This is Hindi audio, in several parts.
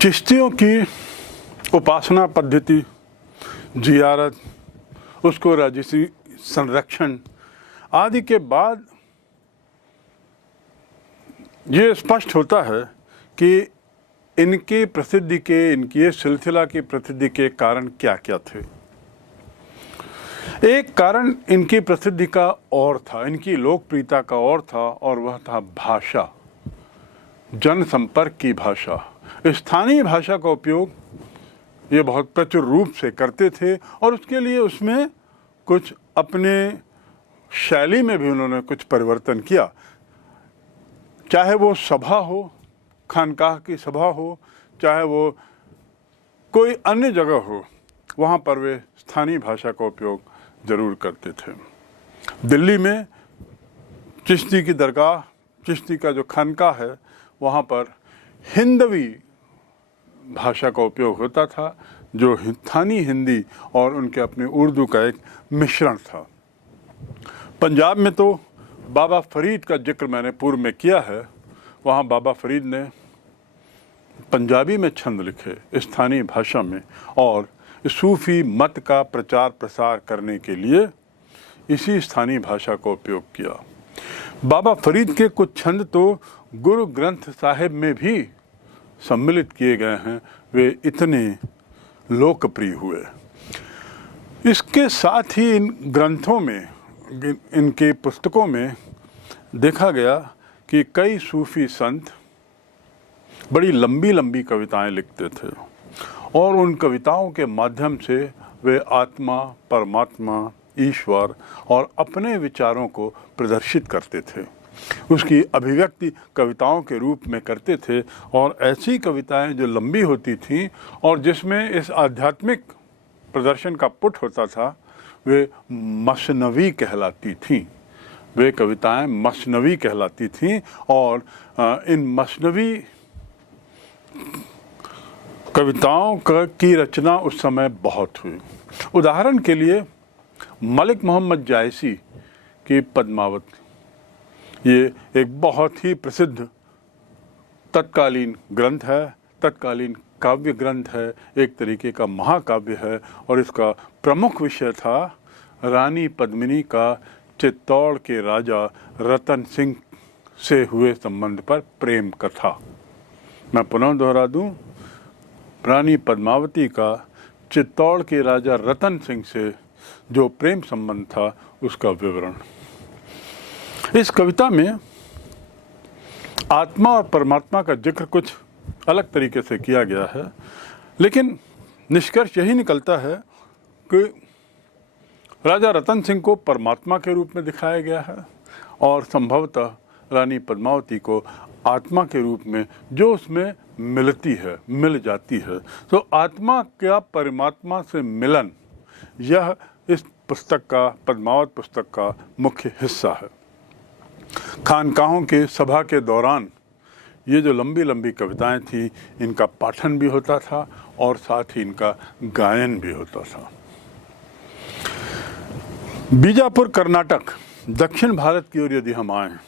चिश्तियों की उपासना पद्धति, जियारत, उसको राजसी संरक्षण आदि के बाद ये स्पष्ट होता है कि इनकी प्रसिद्धि के, इनकी ये सिलसिला की प्रसिद्धि के कारण क्या क्या थे। एक कारण इनकी प्रसिद्धि का और था, इनकी लोकप्रियता का और था, और वह था भाषा, जनसंपर्क की भाषा। स्थानीय भाषा का उपयोग ये बहुत प्रचुर रूप से करते थे और उसके लिए उसमें कुछ अपने शैली में भी उन्होंने कुछ परिवर्तन किया। चाहे वो सभा हो, खानकाह की सभा हो, चाहे वो कोई अन्य जगह हो, वहाँ पर वे स्थानीय भाषा का उपयोग ज़रूर करते थे। दिल्ली में चिश्ती की दरगाह, चिश्ती का जो खानकाह है, वहाँ पर हिंदवी भाषा का उपयोग होता था, जो स्थानीय हिंदी और उनके अपने उर्दू का एक मिश्रण था। पंजाब में तो बाबा फरीद का जिक्र मैंने पूर्व में किया है। वहाँ बाबा फरीद ने पंजाबी में छंद लिखे स्थानीय भाषा में, और सूफी मत का प्रचार प्रसार करने के लिए इसी स्थानीय भाषा का उपयोग किया। बाबा फरीद के कुछ छंद तो गुरु ग्रंथ साहिब में भी सम्मिलित किए गए हैं, वे इतने लोकप्रिय हुए। इसके साथ ही इन ग्रंथों में, इनके पुस्तकों में देखा गया कि कई सूफी संत बड़ी लंबी लंबी कविताएं लिखते थे और उन कविताओं के माध्यम से वे आत्मा, परमात्मा, ईश्वर और अपने विचारों को प्रदर्शित करते थे। उसकी अभिव्यक्ति कविताओं के रूप में करते थे, और ऐसी कविताएं जो लंबी होती थीं और जिसमें इस आध्यात्मिक प्रदर्शन का पुट होता था, वे मसनवी कहलाती थीं। वे कविताएं मसनवी कहलाती थीं, और इन मसनवी कविताओं की रचना उस समय बहुत हुई। उदाहरण के लिए मलिक मोहम्मद जायसी की पद्मावत, ये एक बहुत ही प्रसिद्ध तत्कालीन ग्रंथ है, तत्कालीन काव्य ग्रंथ है, एक तरीके का महाकाव्य है, और इसका प्रमुख विषय था रानी पद्मिनी का चित्तौड़ के राजा रतन सिंह से हुए संबंध पर प्रेम कथा। मैं पुनः दोहरा दूं, रानी पद्मावती का चित्तौड़ के राजा रतन सिंह से जो प्रेम संबंध था, उसका विवरण। इस कविता में आत्मा और परमात्मा का जिक्र कुछ अलग तरीके से किया गया है, लेकिन निष्कर्ष यही निकलता है कि राजा रतन सिंह को परमात्मा के रूप में दिखाया गया है और संभवतः रानी पद्मावती को आत्मा के रूप में, जो उसमें मिलती है, मिल जाती है। तो आत्मा का परमात्मा से मिलन, यह इस पुस्तक का, पद्मावत पुस्तक का मुख्य हिस्सा है। खानकाहों के सभा के दौरान ये जो लंबी लंबी कविताएं थी, इनका पाठन भी होता था और साथ ही इनका गायन भी होता था। बीजापुर कर्नाटक, दक्षिण भारत की ओर यदि हम आएँ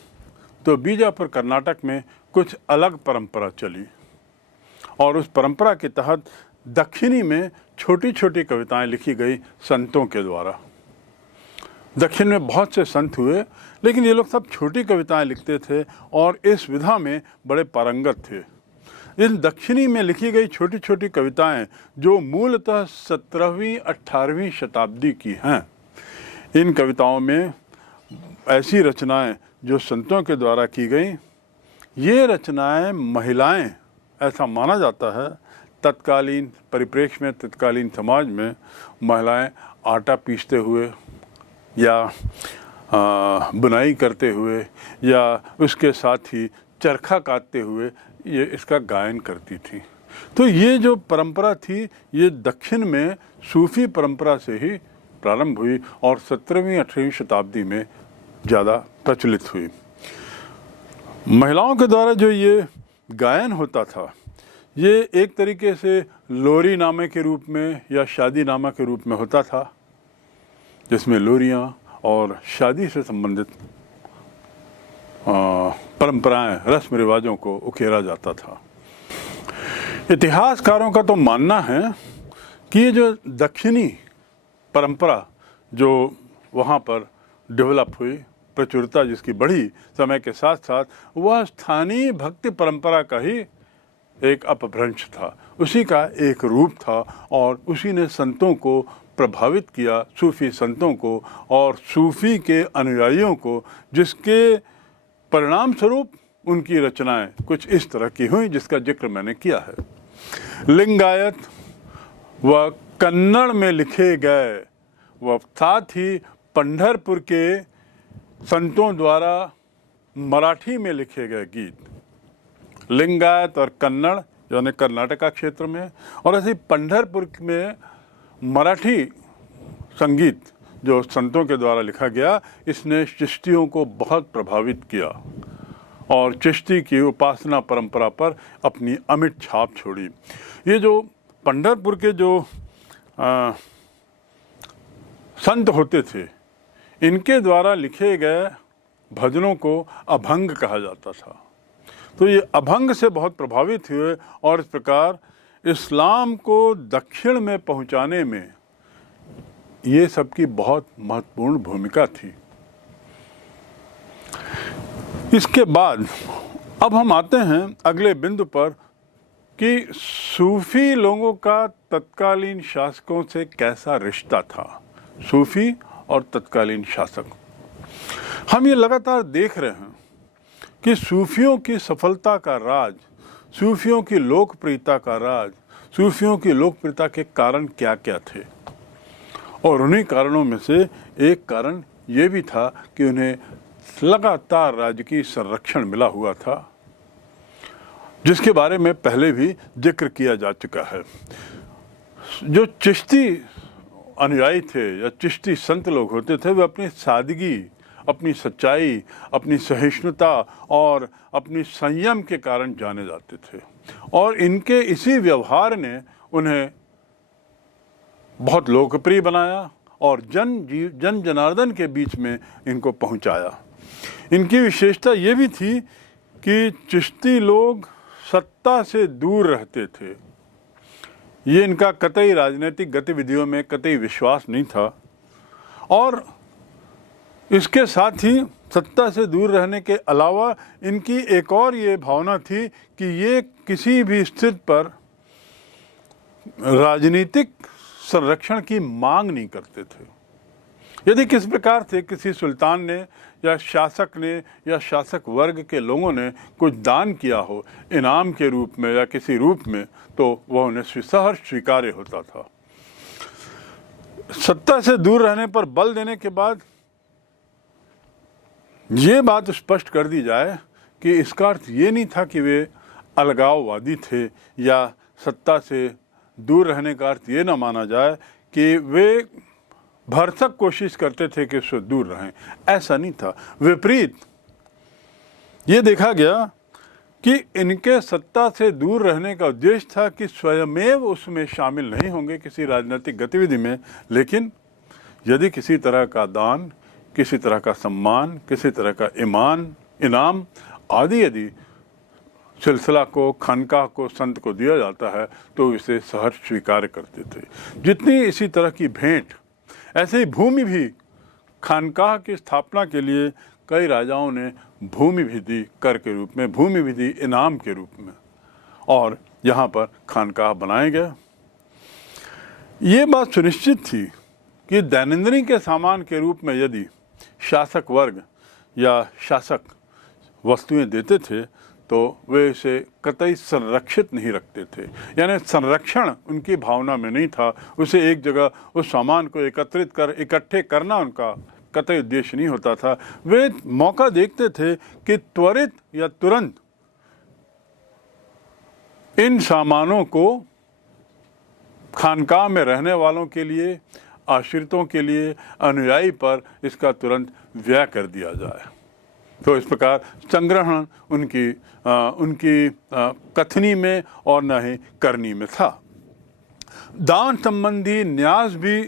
तो बीजापुर कर्नाटक में कुछ अलग परंपरा चली, और उस परंपरा के तहत दक्षिणी में छोटी छोटी कविताएं लिखी गई संतों के द्वारा। दक्षिण में बहुत से संत हुए, लेकिन ये लोग सब छोटी कविताएं लिखते थे और इस विधा में बड़े पारंगत थे। इन दक्षिणी में लिखी गई छोटी छोटी कविताएं, जो मूलतः 17वीं 18वीं शताब्दी की हैं, इन कविताओं में ऐसी रचनाएं जो संतों के द्वारा की गई, ये रचनाएं महिलाएं, ऐसा माना जाता है तत्कालीन परिप्रेक्ष्य में, तत्कालीन समाज में महिलाएं आटा पीसते हुए या बुनाई करते हुए या उसके साथ ही चरखा काटते हुए ये इसका गायन करती थी। तो ये जो परंपरा थी, ये दक्षिण में सूफी परंपरा से ही प्रारंभ हुई और 17वीं 18वीं शताब्दी में ज़्यादा प्रचलित हुई। महिलाओं के द्वारा जो ये गायन होता था, ये एक तरीके से लोरी नामे के रूप में या शादी नामा के रूप में होता था, जिसमें लोरियाँ और शादी से संबंधित परंपराएं, रस्म रिवाजों को उकेरा जाता था। इतिहासकारों का तो मानना है कि ये जो दक्षिणी परंपरा जो वहाँ पर डेवलप हुई, प्रचुरता जिसकी बढ़ी समय के साथ साथ, वह स्थानीय भक्ति परंपरा का ही एक अपभ्रंश था, उसी का एक रूप था और उसी ने संतों को प्रभावित किया, सूफी संतों को और सूफी के अनुयायियों को, जिसके परिणाम स्वरूप उनकी रचनाएं कुछ इस तरह की हुई जिसका जिक्र मैंने किया है। लिंगायत व कन्नड़ में लिखे गए व साथ ही पंढरपुर के संतों द्वारा मराठी में लिखे गए गीत, लिंगायत और कन्नड़ यानी कर्नाटका क्षेत्र में, और ऐसे पंढरपुर में मराठी संगीत जो संतों के द्वारा लिखा गया, इसने चिश्तियों को बहुत प्रभावित किया और चिश्ती की उपासना परंपरा पर अपनी अमिट छाप छोड़ी। ये जो पंढरपुर के जो संत होते थे, इनके द्वारा लिखे गए भजनों को अभंग कहा जाता था। तो ये अभंग से बहुत प्रभावित हुए और इस प्रकार इस्लाम को दक्षिण में पहुंचाने में ये सबकी बहुत महत्वपूर्ण भूमिका थी। इसके बाद अब हम आते हैं अगले बिंदु पर कि सूफी लोगों का तत्कालीन शासकों से कैसा रिश्ता था, सूफी और तत्कालीन शासक। हम ये लगातार देख रहे हैं कि सूफियों की सफलता का राज, सूफियों की लोकप्रियता का राज, सूफियों की लोकप्रियता के कारण क्या क्या थे, और उन्हीं कारणों में से एक कारण ये भी था कि उन्हें लगातार राजकीय संरक्षण मिला हुआ था, जिसके बारे में पहले भी जिक्र किया जा चुका है। जो चिश्ती अनुयायी थे या चिश्ती संत लोग होते थे, वे अपनी सादगी, अपनी सच्चाई, अपनी सहिष्णुता और अपनी संयम के कारण जाने जाते थे, और इनके इसी व्यवहार ने उन्हें बहुत लोकप्रिय बनाया और जन जनार्दन के बीच में इनको पहुंचाया। इनकी विशेषता ये भी थी कि चिश्ती लोग सत्ता से दूर रहते थे। ये इनका कतई राजनीतिक गतिविधियों में कतई विश्वास नहीं था, और इसके साथ ही सत्ता से दूर रहने के अलावा इनकी एक और ये भावना थी कि ये किसी भी स्थिति पर राजनीतिक संरक्षण की मांग नहीं करते थे। यदि किस प्रकार से किसी सुल्तान ने या शासक ने या शासक वर्ग के लोगों ने कुछ दान किया हो इनाम के रूप में या किसी रूप में, तो वह उन्हें सहर्ष स्वीकार्य होता था। सत्ता से दूर रहने पर बल देने के बाद ये बात स्पष्ट कर दी जाए कि इसका अर्थ ये नहीं था कि वे अलगाववादी थे, या सत्ता से दूर रहने का अर्थ ये ना माना जाए कि वे भरसक कोशिश करते थे कि उससे दूर रहें। ऐसा नहीं था, विपरीत ये देखा गया कि इनके सत्ता से दूर रहने का उद्देश्य था कि स्वयमेव उसमें शामिल नहीं होंगे किसी राजनीतिक गतिविधि में, लेकिन यदि किसी तरह का दान, किसी तरह का सम्मान, किसी तरह का इनाम आदि यदि सिलसिला को, खानकाह को, संत को दिया जाता है तो इसे सहर्ष स्वीकार करते थे। जितनी इसी तरह की भेंट, ऐसे ही भूमि भी, खानकाह की स्थापना के लिए कई राजाओं ने भूमि भी दी कर के रूप में, भूमि भी दी इनाम के रूप में, और यहाँ पर खानकाह बनाए गए। ये बात सुनिश्चित थी कि दैनंदिनी के सामान के रूप में यदि शासक वर्ग या शासक वस्तुएं देते थे तो वे इसे कतई संरक्षित नहीं रखते थे, यानी संरक्षण उनकी भावना में नहीं था। उसे एक जगह उस सामान को एकत्रित कर इकट्ठे करना उनका कतई उद्देश्य नहीं होता था। वे मौका देखते थे कि त्वरित या तुरंत इन सामानों को खानकाह में रहने वालों के लिए, आश्रितों के लिए, अनुयायी पर इसका तुरंत व्यय कर दिया जाए। तो इस प्रकार संग्रहण उनकी कथनी में और न ही करनी में था। दान संबंधी न्यास भी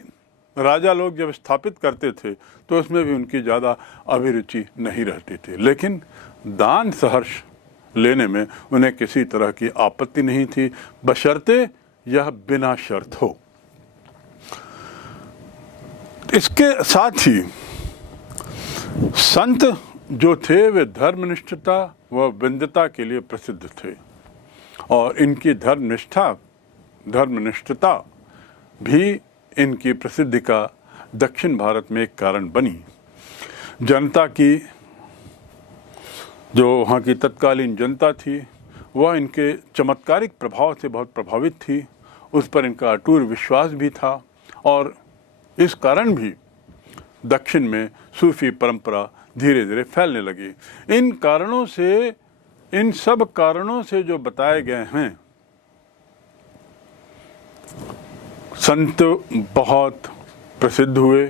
राजा लोग जब स्थापित करते थे तो उसमें भी उनकी ज़्यादा अभिरुचि नहीं रहती थी, लेकिन दान सहर्ष लेने में उन्हें किसी तरह की आपत्ति नहीं थी, बशर्ते यह बिना शर्त हो। इसके साथ ही संत जो थे वे धर्मनिष्ठता व विनम्रता के लिए प्रसिद्ध थे और इनकी धर्मनिष्ठता भी इनकी प्रसिद्धि का दक्षिण भारत में एक कारण बनी। जनता की जो वहाँ की तत्कालीन जनता थी वह इनके चमत्कारिक प्रभाव से बहुत प्रभावित थी, उस पर इनका अटूट विश्वास भी था और इस कारण भी दक्षिण में सूफी परंपरा धीरे धीरे फैलने लगी। इन सब कारणों से जो बताए गए हैं, संत बहुत प्रसिद्ध हुए,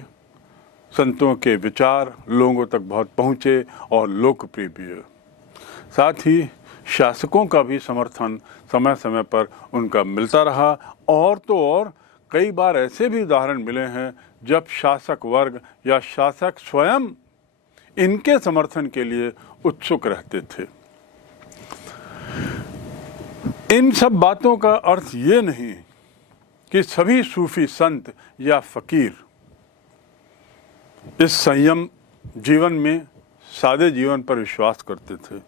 संतों के विचार लोगों तक बहुत पहुँचे और लोकप्रिय भी हुए। साथ ही शासकों का भी समर्थन समय समय पर उनका मिलता रहा और तो और कई बार ऐसे भी उदाहरण मिले हैं जब शासक वर्ग या शासक स्वयं इनके समर्थन के लिए उत्सुक रहते थे। इन सब बातों का अर्थ ये नहीं कि सभी सूफी संत या फकीर इस संयम जीवन में सादे जीवन पर विश्वास करते थे।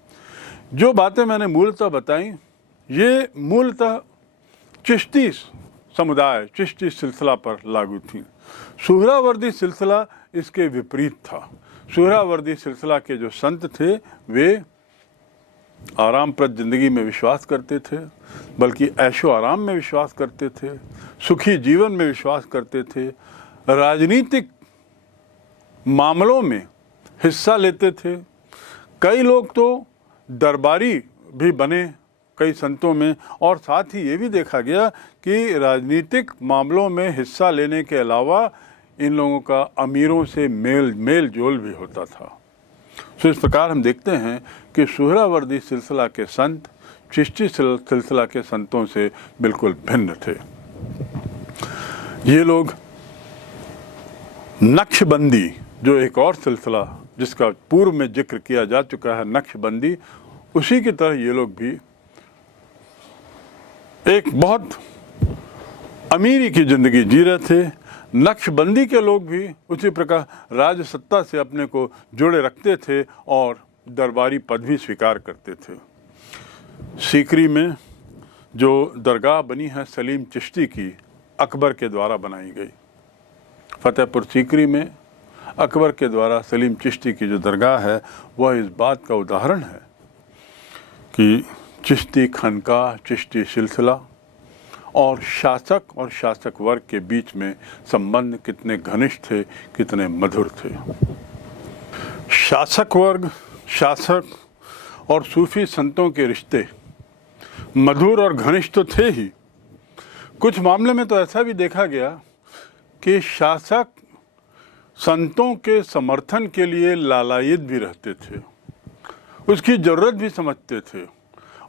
जो बातें मैंने मूलतः बताई ये मूलतः चिश्ती समुदाय, चिश्ती सिलसिला पर लागू थी। सुहरावर्दी सिलसिला इसके विपरीत था। सुहरावर्दी सिलसिला के जो संत थे वे आरामप्रद जिंदगी में विश्वास करते थे, बल्कि ऐशो आराम में विश्वास करते थे, सुखी जीवन में विश्वास करते थे, राजनीतिक मामलों में हिस्सा लेते थे। कई लोग तो दरबारी भी बने कई संतों में, और साथ ही ये भी देखा गया कि राजनीतिक मामलों में हिस्सा लेने के अलावा इन लोगों का अमीरों से मेल जोल भी होता था। तो इस प्रकार हम देखते हैं कि सुहरावर्दी सिलसिला के संत चिश्ती सिलसिला के संतों से बिल्कुल भिन्न थे। ये लोग नक्शबंदी, जो एक और सिलसिला जिसका पूर्व में जिक्र किया जा चुका है, नक्शबंदी, उसी की तरह ये लोग भी एक बहुत अमीरी की जिंदगी जी रहे थे। नक्शबंदी के लोग भी उसी प्रकार राजसत्ता से अपने को जुड़े रखते थे और दरबारी पद भी स्वीकार करते थे। सीकरी में जो दरगाह बनी है सलीम चिश्ती की, अकबर के द्वारा बनाई गई। फतेहपुर सीकरी में अकबर के द्वारा सलीम चिश्ती की जो दरगाह है वह इस बात का उदाहरण है कि चिश्ती खानका, चिश्ती सिलसिला और शासक वर्ग के बीच में संबंध कितने घनिष्ठ थे, कितने मधुर थे। शासक वर्ग, शासक और सूफी संतों के रिश्ते मधुर और घनिष्ठ तो थे ही, कुछ मामले में तो ऐसा भी देखा गया कि शासक संतों के समर्थन के लिए लालायित भी रहते थे, उसकी ज़रूरत भी समझते थे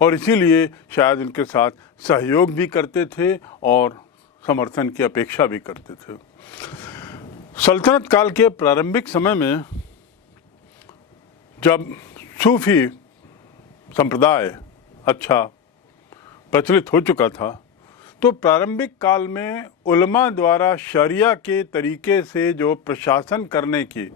और इसीलिए शायद उनके साथ सहयोग भी करते थे और समर्थन की अपेक्षा भी करते थे। सल्तनत काल के प्रारंभिक समय में जब सूफी संप्रदाय अच्छा प्रचलित हो चुका था तो प्रारंभिक काल में उलमा द्वारा शरिया के तरीके से जो प्रशासन करने की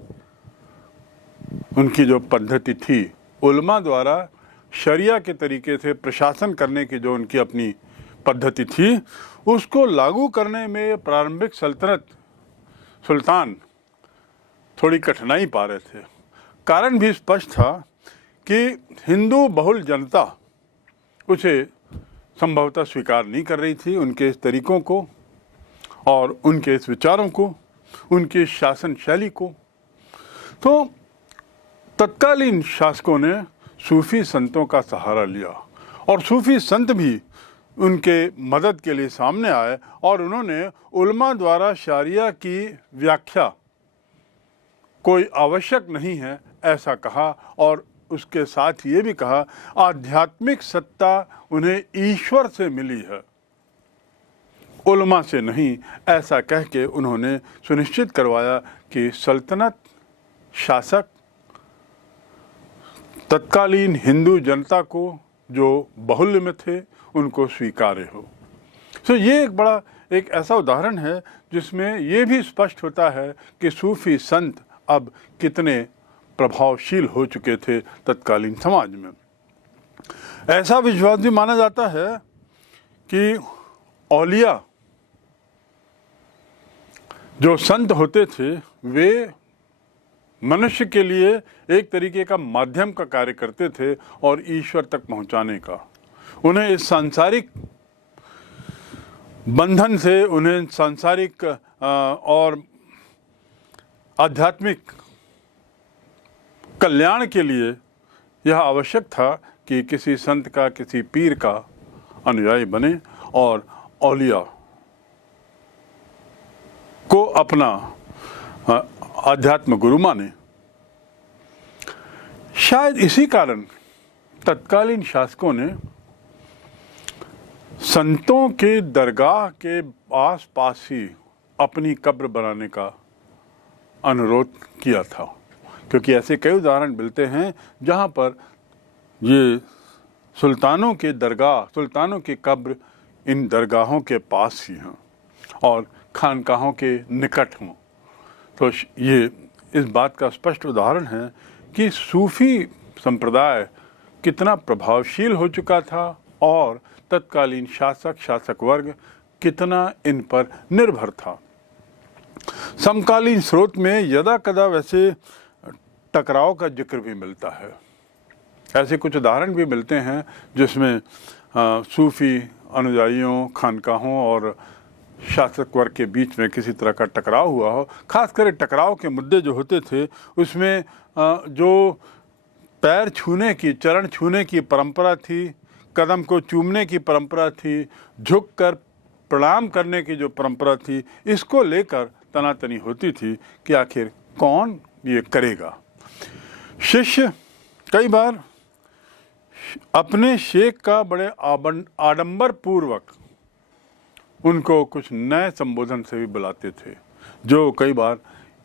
उनकी जो पद्धति थी, उलमा द्वारा शरिया के तरीके से प्रशासन करने की जो उनकी अपनी पद्धति थी, उसको लागू करने में प्रारंभिक सुल्तान थोड़ी कठिनाई पा रहे थे। कारण भी स्पष्ट था कि हिंदू बहुल जनता उसे संभवतः स्वीकार नहीं कर रही थी, उनके इस तरीकों को और उनके इस विचारों को, उनकी शासन शैली को। तो तत्कालीन शासकों ने सूफी संतों का सहारा लिया और सूफी संत भी उनके मदद के लिए सामने आए और उन्होंने उलमा द्वारा शरिया की व्याख्या कोई आवश्यक नहीं है ऐसा कहा और उसके साथ ये भी कहा आध्यात्मिक सत्ता उन्हें ईश्वर से मिली है, उलमा से नहीं। ऐसा कह के उन्होंने सुनिश्चित करवाया कि सल्तनत शासक तत्कालीन हिंदू जनता को जो बाहुल्य में थे उनको स्वीकार्य हो। तो ये एक ऐसा उदाहरण है जिसमें ये भी स्पष्ट होता है कि सूफी संत अब कितने प्रभावशील हो चुके थे तत्कालीन समाज में। ऐसा विश्वास भी माना जाता है कि औलिया जो संत होते थे वे मनुष्य के लिए एक तरीके का माध्यम का कार्य करते थे और ईश्वर तक पहुंचाने का। उन्हें इस सांसारिक बंधन से, उन्हें सांसारिक और आध्यात्मिक कल्याण के लिए यह आवश्यक था कि किसी संत का, किसी पीर का अनुयायी बने और औलिया को अपना आध्यात्म गुरु माने। शायद इसी कारण तत्कालीन शासकों ने संतों के दरगाह के आस पास ही अपनी कब्र बनाने का अनुरोध किया था, क्योंकि ऐसे कई उदाहरण मिलते हैं जहां पर ये सुल्तानों के दरगाह, सुल्तानों की कब्र इन दरगाहों के पास ही हैं और खानकाहों के निकट हों। तो ये इस बात का स्पष्ट उदाहरण है कि सूफी संप्रदाय कितना प्रभावशील हो चुका था और तत्कालीन शासक वर्ग कितना इन पर निर्भर था। समकालीन स्रोत में यदा कदा वैसे टकराव का जिक्र भी मिलता है। ऐसे कुछ उदाहरण भी मिलते हैं जिसमें सूफी अनुयायियों, खानकाहों और शासक वर्ग के बीच में किसी तरह का टकराव हुआ हो। खासकर टकराव के मुद्दे जो होते थे उसमें जो पैर छूने की, चरण छूने की परंपरा थी, कदम को चूमने की परंपरा थी, झुककर प्रणाम करने की जो परंपरा थी, इसको लेकर तनातनी होती थी कि आखिर कौन ये करेगा। शिष्य कई बार अपने शेख का बड़े आडंबर पूर्वक उनको कुछ नए संबोधन से भी बुलाते थे, जो कई बार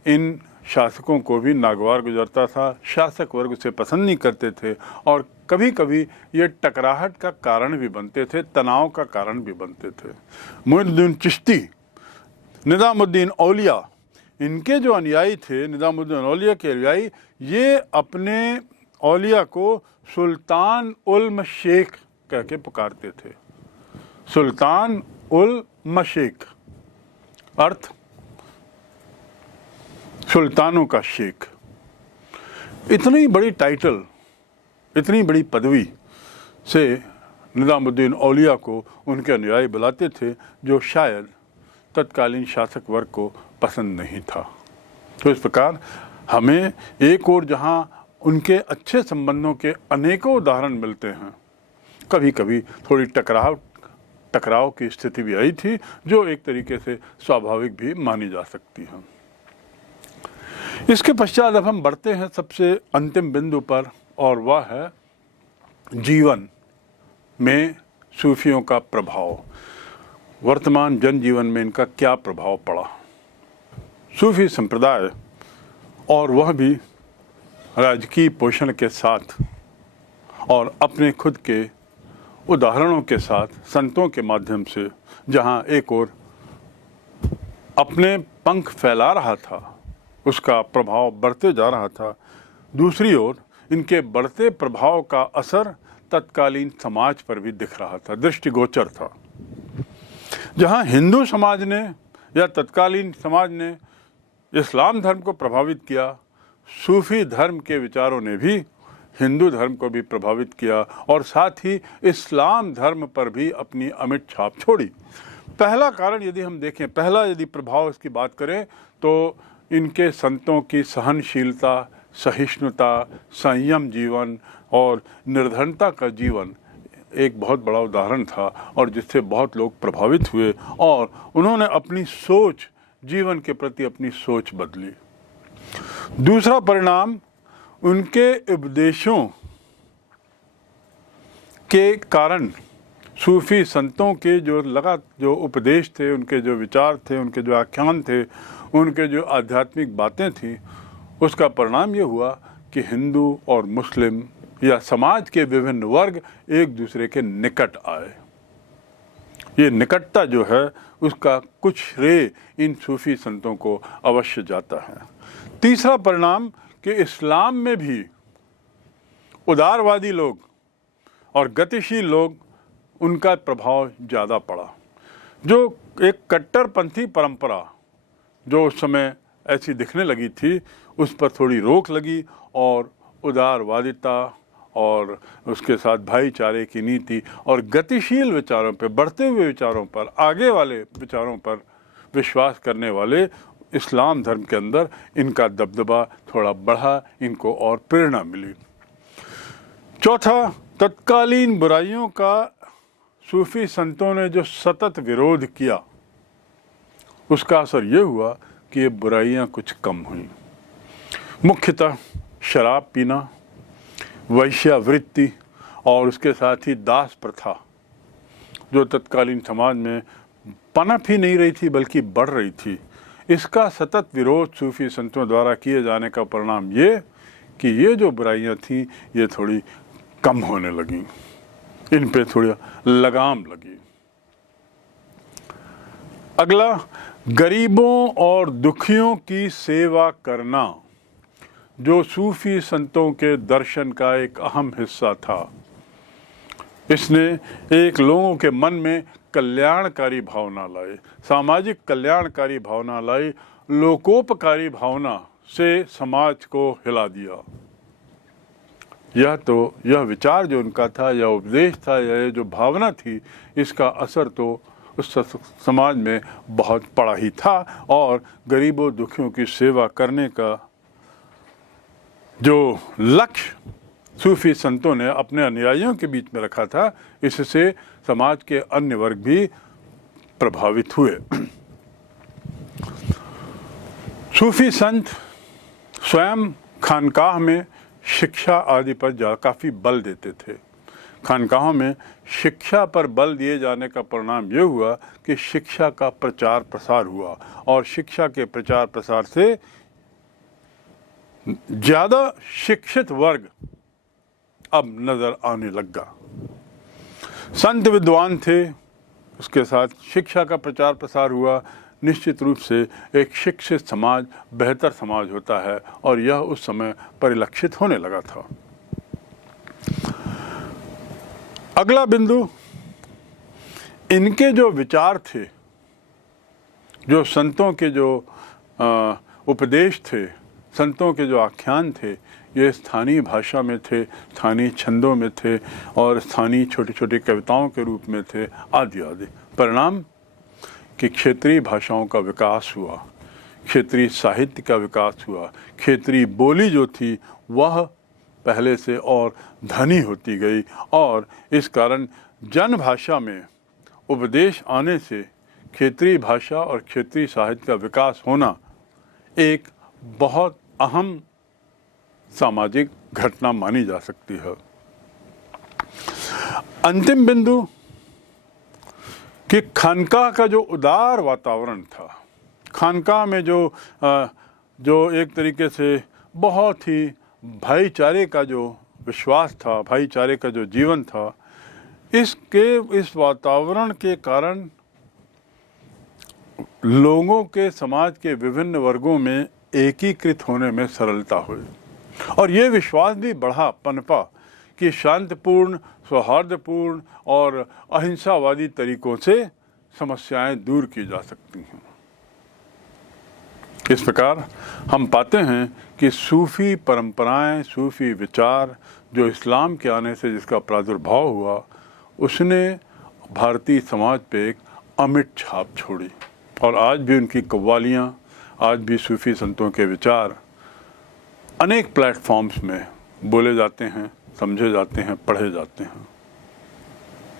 इन शासकों को भी नागवार गुजरता था। शासक वर्ग उसे पसंद नहीं करते थे और कभी कभी ये टकराहट का कारण भी बनते थे, तनाव का कारण भी बनते थे। मोइनुद्दीन चिश्ती, निज़ामुद्दीन औलिया, इनके जो अनुयायी थे, निज़ामुद्दीन औलिया के अनुयायी, ये अपने औलिया को सुल्तान उल मशेख कह के पुकारते थे। सुल्तान उल मशेख अर्थ सुल्तानों का शेख। इतनी बड़ी टाइटल, इतनी बड़ी पदवी से निज़ामुद्दीन औलिया को उनके अनुयायी बुलाते थे, जो शायद तत्कालीन शासक वर्ग को पसंद नहीं था। तो इस प्रकार हमें एक और जहां उनके अच्छे संबंधों के अनेकों उदाहरण मिलते हैं, कभी कभी थोड़ी टकराव की स्थिति भी आई थी, जो एक तरीके से स्वाभाविक भी मानी जा सकती है। इसके पश्चात अब हम बढ़ते हैं सबसे अंतिम बिंदु पर, और वह है जीवन में सूफियों का प्रभाव। वर्तमान जनजीवन में इनका क्या प्रभाव पड़ा। सूफी संप्रदाय, और वह भी राजकीय पोषण के साथ और अपने खुद के उदाहरणों के साथ, संतों के माध्यम से, जहां एक ओर अपने पंख फैला रहा था, उसका प्रभाव बढ़ते जा रहा था, दूसरी ओर इनके बढ़ते प्रभाव का असर तत्कालीन समाज पर भी दिख रहा था, दृष्टिगोचर था। जहां हिंदू समाज ने या तत्कालीन समाज ने इस्लाम धर्म को प्रभावित किया, सूफी धर्म के विचारों ने भी हिंदू धर्म को भी प्रभावित किया और साथ ही इस्लाम धर्म पर भी अपनी अमिट छाप छोड़ी। पहला कारण यदि हम देखें, पहला यदि प्रभाव इसकी बात करें तो इनके संतों की सहनशीलता, सहिष्णुता, संयम जीवन और निर्धनता का जीवन एक बहुत बड़ा उदाहरण था, और जिससे बहुत लोग प्रभावित हुए और उन्होंने अपनी सोच, जीवन के प्रति अपनी सोच बदली। दूसरा परिणाम, उनके उपदेशों के कारण सूफी संतों के जो उपदेश थे, उनके जो विचार थे, उनके जो आख्यान थे, उनके जो आध्यात्मिक बातें थीं, उसका परिणाम ये हुआ कि हिंदू और मुस्लिम या समाज के विभिन्न वर्ग एक दूसरे के निकट आए। ये निकटता जो है उसका कुछ श्रेय इन सूफी संतों को अवश्य जाता है। तीसरा परिणाम कि इस्लाम में भी उदारवादी लोग और गतिशील लोग, उनका प्रभाव ज़्यादा पड़ा। जो एक कट्टरपंथी परंपरा जो उस समय ऐसी दिखने लगी थी, उस पर थोड़ी रोक लगी और उदारवादिता और उसके साथ भाईचारे की नीति और गतिशील विचारों पर, बढ़ते हुए विचारों पर, आगे वाले विचारों पर विश्वास करने वाले इस्लाम धर्म के अंदर इनका दबदबा थोड़ा बढ़ा, इनको और प्रेरणा मिली। चौथा, तत्कालीन बुराइयों का सूफी संतों ने जो सतत विरोध किया, उसका असर ये हुआ कि ये बुराइयां कुछ कम हुई। मुख्यतः शराब पीना, वैश्यावृत्ति और उसके साथ ही दास प्रथा जो तत्कालीन समाज में पनप ही नहीं रही थी बल्कि बढ़ रही थी, इसका सतत विरोध सूफी संतों द्वारा किए जाने का परिणाम ये कि ये जो बुराइयां थीं ये थोड़ी कम होने लगी, इन पे थोड़ी लगाम लगी। अगला, गरीबों और दुखियों की सेवा करना जो सूफी संतों के दर्शन का एक अहम हिस्सा था। इसने एक लोगों के मन में कल्याणकारी भावना लाई, सामाजिक कल्याणकारी भावना लाई, लोकोपकारी भावना से समाज को हिला दिया। यह विचार जो उनका था, यह उपदेश था, यह जो भावना थी, इसका असर तो उस समाज में बहुत पड़ा ही था और गरीबों दुखियों की सेवा करने का जो लक्ष्य सूफी संतों ने अपने अनुयायियों के बीच में रखा था, इससे समाज के अन्य वर्ग भी प्रभावित हुए। सूफी संत स्वयं खानकाह में शिक्षा आदि पर काफ़ी बल देते थे। खानकाहों में शिक्षा पर बल दिए जाने का परिणाम ये हुआ कि शिक्षा का प्रचार प्रसार हुआ और शिक्षा के प्रचार प्रसार से ज़्यादा शिक्षित वर्ग अब नज़र आने लगा। संत विद्वान थे, उसके साथ शिक्षा का प्रचार प्रसार हुआ। निश्चित रूप से एक शिक्षित समाज बेहतर समाज होता है और यह उस समय परिलक्षित होने लगा था। अगला बिंदु, इनके जो विचार थे, जो संतों के जो उपदेश थे, संतों के जो आख्यान थे, ये स्थानीय भाषा में थे, स्थानीय छंदों में थे और स्थानीय छोटी छोटी कविताओं के रूप में थे, आदि आदि। परिणाम कि क्षेत्रीय भाषाओं का विकास हुआ, क्षेत्रीय साहित्य का विकास हुआ, क्षेत्रीय बोली जो थी वह पहले से और धनी होती गई और इस कारण जन भाषा में उपदेश आने से क्षेत्रीय भाषा और क्षेत्रीय साहित्य का विकास होना एक बहुत अहम सामाजिक घटना मानी जा सकती है। अंतिम बिंदु कि खानकाह का जो उदार वातावरण था, खानकाह में जो एक तरीके से बहुत ही भाईचारे का जो विश्वास था, भाईचारे का जो जीवन था, इस वातावरण के कारण लोगों के समाज के विभिन्न वर्गों में एकीकृत होने में सरलता हुई और ये विश्वास भी बढ़ा, पनपा कि शांतिपूर्ण, सौहार्दपूर्ण और अहिंसावादी तरीकों से समस्याएं दूर की जा सकती हैं। इस प्रकार हम पाते हैं कि सूफी परंपराएं, सूफी विचार जो इस्लाम के आने से जिसका प्रादुर्भाव हुआ, उसने भारतीय समाज पे एक अमिट छाप छोड़ी और आज भी उनकी कव्वालियाँ, आज भी सूफी संतों के विचार अनेक प्लेटफॉर्म्स में बोले जाते हैं, समझे जाते हैं, पढ़े जाते हैं।